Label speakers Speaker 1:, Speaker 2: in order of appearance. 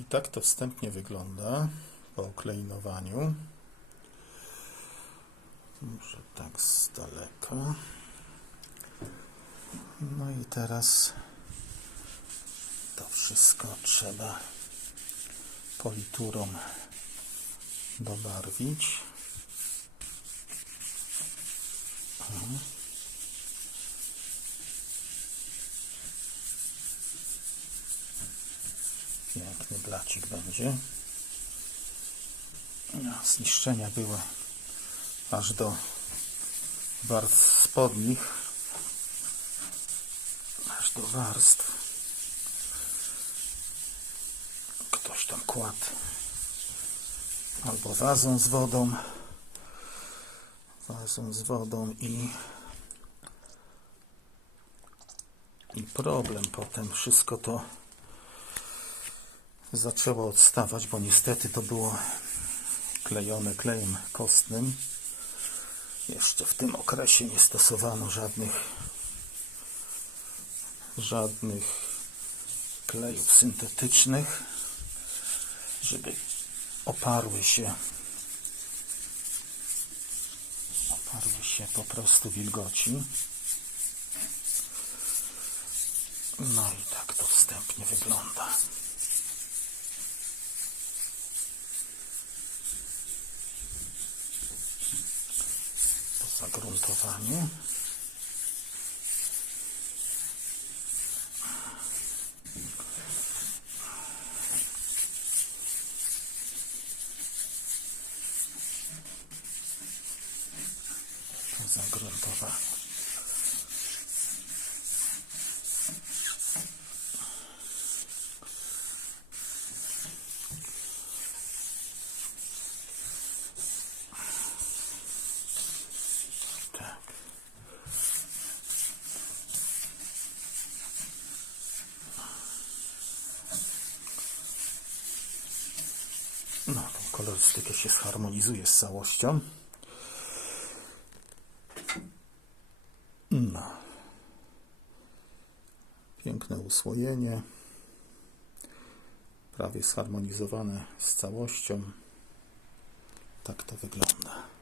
Speaker 1: I tak to wstępnie wygląda po okleinowaniu. Może tak z daleka. No i teraz to wszystko trzeba politurą dobarwić. Mhm. Piękny blacik będzie. Zniszczenia były aż do warstw spodnich. Aż do warstw. Ktoś tam kładł albo wazą z wodą, wazą z wodą i i problem potem wszystko to zaczęło odstawać, bo niestety to było klejone klejem kostnym. Jeszcze w tym okresie nie stosowano żadnych żadnych klejów syntetycznych, żeby oparły się oparły się po prostu wilgoci. No i tak to wstępnie wygląda. Po zagruntowaniu. Po No, kolorystykę się zharmonizuje z całością. No. Piękne usłojenie. Prawie zharmonizowane z całością. Tak to wygląda.